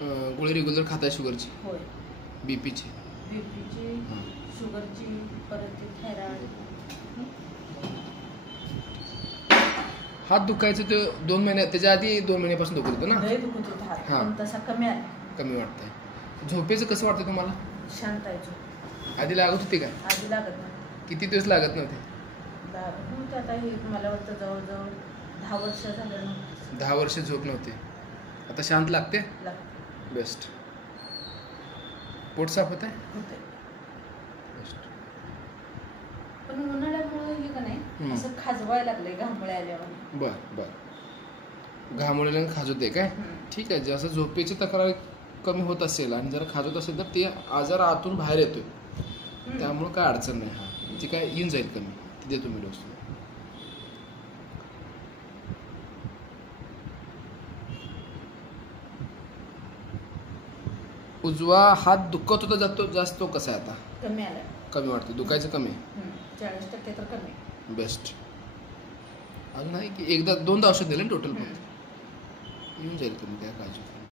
गोळी रेग्युलर खाताय शुगरची? होय. बीपीची? बीपीची, शुगरची, परत थायरॉइड. हात दुखायचं ते 2 महिन्यात, त्याच्या आधी 2 महिन्यापासून दुखत होतं ना? लय दुखत होता हात, हां. पण तसा कमी आला. कमी वाटतंय. झोपेचं कसं वाटतं तुम्हाला? शांत आहे झोप. आधी लागत होती का? आधी लागत नाही. किती दिवस लागत नव्हते? होते आता हे मला वाटतं जवळजवळ 10 वर्ष झालं. 10 वर्ष झोप नव्हते. आता शांत लागते? लागते. बेस्ट. पोट साफ होत आहे? होते. बेस्ट. पण उन्हाळ्यामुळे हे का नाही असं खाजवायला लागलंय घामोळ्या आल्यावर. बर. घामोळ्याला खाजवते काय? ठीक आहे. जसं झोपेची तक्रार कमी होत असेल आणि जर खाजवत असेल तर ते आजार आतून बाहेर येतोय, त्यामुळे काय अडचण नाही. हा ती काय येऊन जाईल कमी. ती देतो मी डोस. उजवा हात दुखत होता जातो जास्त, तो कसा आहे आता? कमी आलाय. कमी वाटतं. दुखायचं कमी? 40% तर कमी. बेस्ट. अजून आहे की एकदा 2दा औषध दिलं टोटल, पण येऊन जाईल कमी, काय काळजी.